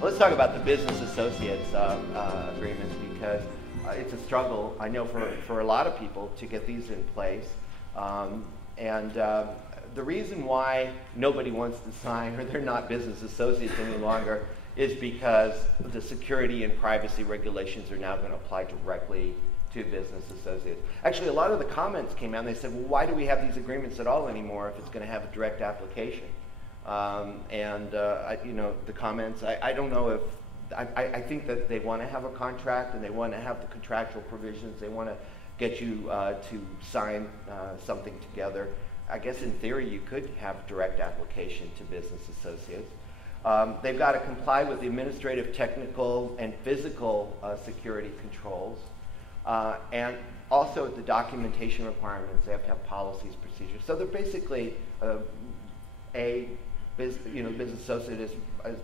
Let's talk about the business associates agreements, because it's a struggle, I know, for a lot of people to get these in place. The reason why nobody wants to sign, or they're not business associates any longer, is because the security and privacy regulations are now going to apply directly to business associates. Actually, a lot of the comments came out and they said, well, why do we have these agreements at all anymore if it's going to have a direct application? You know, the comments, I don't know if, I think that they want to have a contract and they want to have the contractual provisions. They want to get you to sign something together. I guess in theory you could have direct application to business associates. They've got to comply with the administrative, technical, and physical security controls. And also the documentation requirements. They have to have policies, procedures. So they're basically business associate is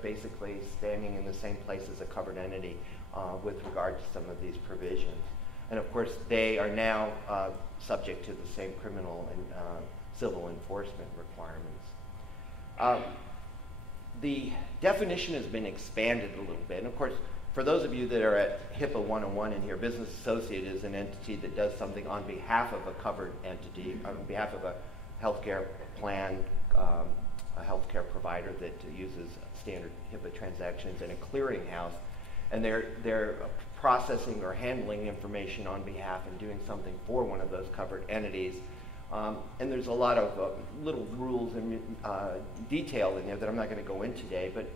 basically standing in the same place as a covered entity with regard to some of these provisions. And of course, they are now subject to the same criminal and civil enforcement requirements. The definition has been expanded a little bit. And of course, for those of you that are at HIPAA 101 in here, business associate is an entity that does something on behalf of a covered entity, on behalf of a healthcare plan, a healthcare provider that uses standard HIPAA transactions, and a clearinghouse. And they're processing or handling information on behalf and doing something for one of those covered entities. And there's a lot of little rules and detail in there that I'm not going to go into today, but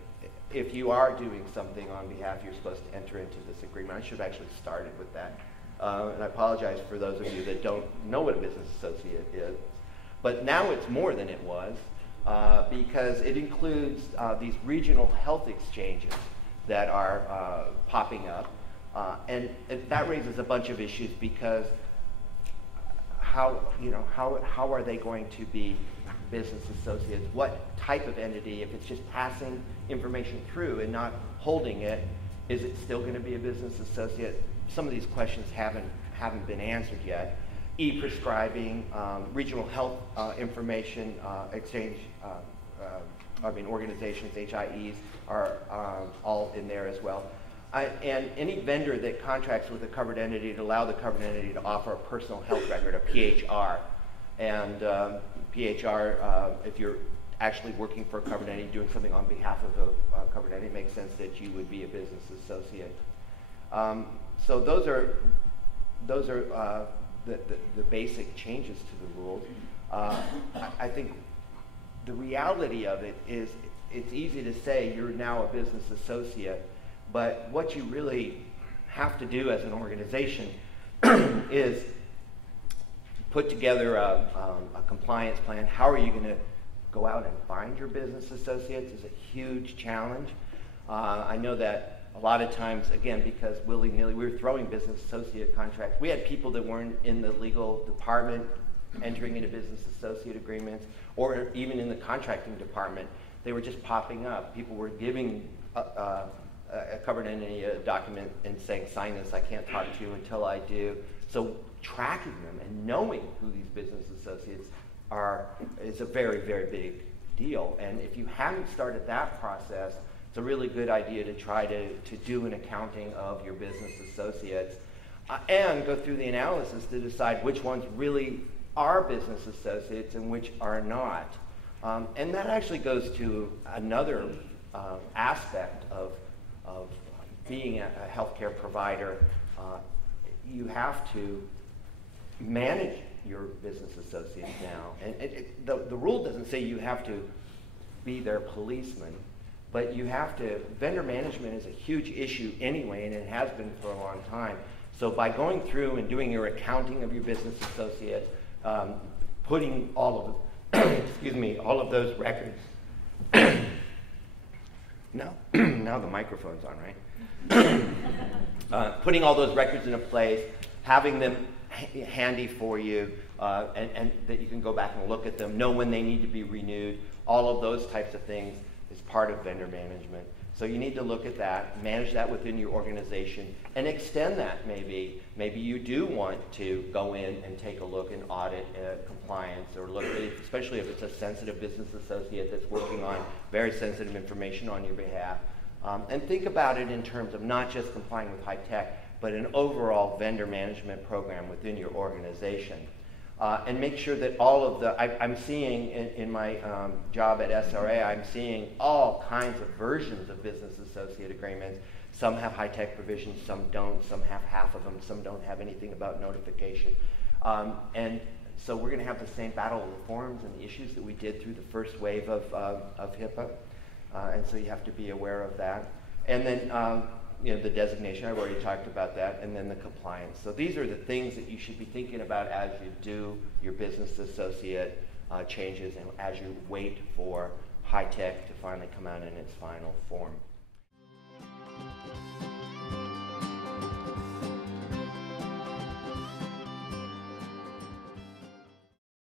if you are doing something on behalf, you're supposed to enter into this agreement. I should have actually started with that. And I apologize for those of you that don't know what a business associate is. But now it's more than it was, because it includes these regional health exchanges that are popping up. And that raises a bunch of issues, because how are they going to be business associates? What type of entity, if it's just passing information through and not holding it, is it still going to be a business associate? Some of these questions haven't been answered yet. E-prescribing, regional health information exchange, organizations, HIEs, are all in there as well. And any vendor that contracts with a covered entity to allow the covered entity to offer a personal health record, a PHR. And PHR, if you're actually working for a covered entity, doing something on behalf of a covered entity, it makes sense that you would be a business associate. So those are the basic changes to the rules. I think the reality of it is, it's easy to say you're now a business associate, but what you really have to do as an organization is put together a compliance plan. How are you going to go out and find your business associates is a huge challenge. I know that a lot of times, again, because willy-nilly, we were throwing business associate contracts. We had people that weren't in the legal department entering into business associate agreements, or even in the contracting department. They were just popping up. People were giving a covered entity a document and saying, sign this, I can't talk to you until I do. So tracking them and knowing who these business associates are is a very, very big deal. And if you haven't started that process, it's a really good idea to try to do an accounting of your business associates and go through the analysis to decide which ones really are business associates and which are not. And that actually goes to another aspect of being a healthcare provider. You have to manage your business associates now. And the rule doesn't say you have to be their policeman, but you have to, vendor management is a huge issue anyway, and it has been for a long time. So by going through and doing your accounting of your business associates, putting all of excuse me, all of those records now the microphone's on, right? Putting all those records into place, having them handy for you, and that you can go back and look at them, know when they need to be renewed, all of those types of things is part of vendor management. So you need to look at that, manage that within your organization, and extend that maybe. Maybe you do want to go in and take a look and audit compliance, or look at it, especially if it's a sensitive business associate that's working on very sensitive information on your behalf. And think about it in terms of not just complying with HITECH, but an overall vendor management program within your organization. And make sure that all of the, I'm seeing in my job at SRA, I'm seeing all kinds of versions of business associate agreements. Some have HITECH provisions, some don't, some have half of them, some don't have anything about notification. And so we're going to have the same battle of the forms and the issues that we did through the first wave of HIPAA. And so you have to be aware of that. And then you know, the designation, I've already talked about that, and then the compliance. So these are the things that you should be thinking about as you do your business associate changes and as you wait for HITECH to finally come out in its final form.